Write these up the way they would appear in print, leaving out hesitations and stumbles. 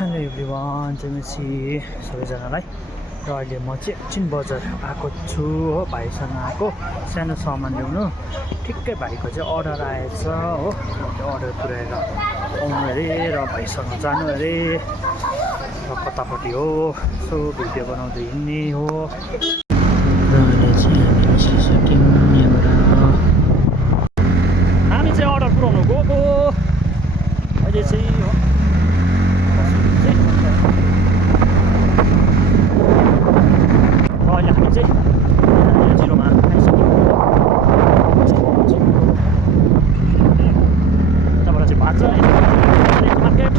Hello everyone, जयमेसी सबैजनालाई। र अहिले म चाहिँ एकछिन बजार आएको छु हो, भाइसँग आएको सानो सामान ल्याउनु। ठिक्कै भाइको चाहिँ अर्डर आएछ हो, त्यो अर्डर पुऱ्याएर आउनु अरे र भाइसँग जानु अरे र कतापट्टि हो, सो भिडियो बनाउँदै हिँड्ने हो। र अहिले चाहिँ हामी निस्किसक्यौँ यहाँबाट। हामी चाहिँ अर्डर पुऱ्याउनु गएको अहिले चाहिँ हो। अहिले हामी चाहिँ जिरोमा आइसक्यौँ। यताबाट चाहिँ भान्जा मार्केट,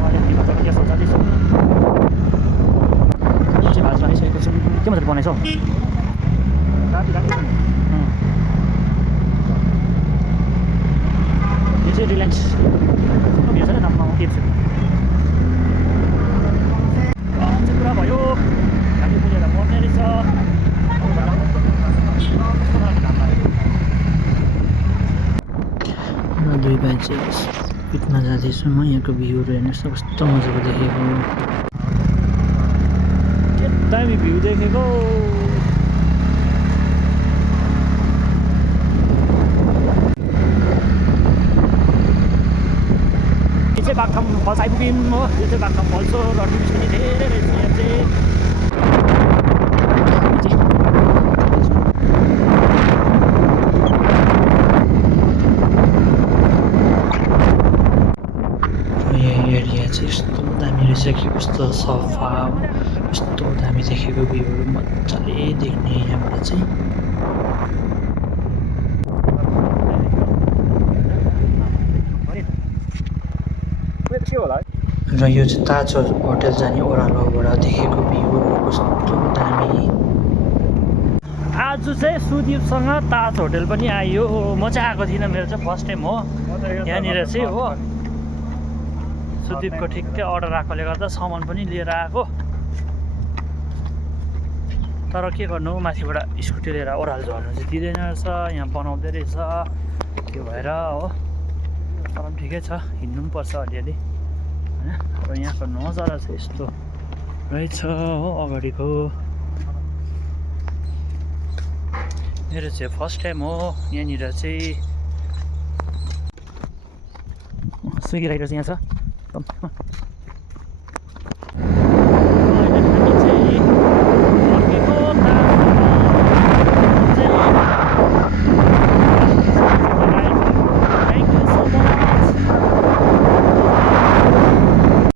अहिले हामी भान्जाको ग्यासमा जाँदैछौँ। चाहिँ भान्जा आइसकेको छौँ। के मजाले बनाइछौ यो चाहिँ रिलायन्स यो छैन नाममा केएफसी चाहिँ पुरा भयो। गाडी पुगेर मर्ने रहेछ। र 2 बजे स्पिडमा जाँदैछु म। यहाँको भ्यूहरू हेर्नुहोस् कस्तो मजाको देखेको, के दामी भ्यू देखेको। यो चाहिँ बागथाम फल्स आइपुग्यौँ हो। यो चाहिँ बागथाम फल्स हो र टुरिस्ट पनि धेरै रहेछ यहाँ चाहिँ। एरिया चाहिँ यस्तो दामी रहेछ कि, कस्तो सफा, कस्तो दामी देखेको भ्यूहरू मजाले देख्ने यहाँबाट चाहिँ। र यो चाहिँ ताज होटल जाने ओह्रालोबाट देखेको भ्यूहरू कस्तो दामी। आज चाहिँ सुदीपसँग ताज होटल पनि आयो। म चाहिँ आएको थिइनँ, मेरो चाहिँ फर्स्ट टाइम हो यहाँनिर चाहिँ हो। सुदीपको ठिक्कै अर्डर आएकोले गर्दा सामान पनि लिएर आएको। तर के गर्नु, माथिबाट स्कुटी लिएर ओह्रालो झर्नु चाहिँ दिँदैन रहेछ, यहाँ बनाउँदै रहेछ, त्यो भएर हो। तर पनि ठिकै छ, हिँड्नु पनि पर्छ अलिअलि होइन। र यहाँको नजारा चाहिँ यस्तो रहेछ हो अगाडिको। मेरो चाहिँ फर्स्ट टाइम हो यहाँनिर चाहिँ। स्विगी राइडर चाहिँ यहाँ छ।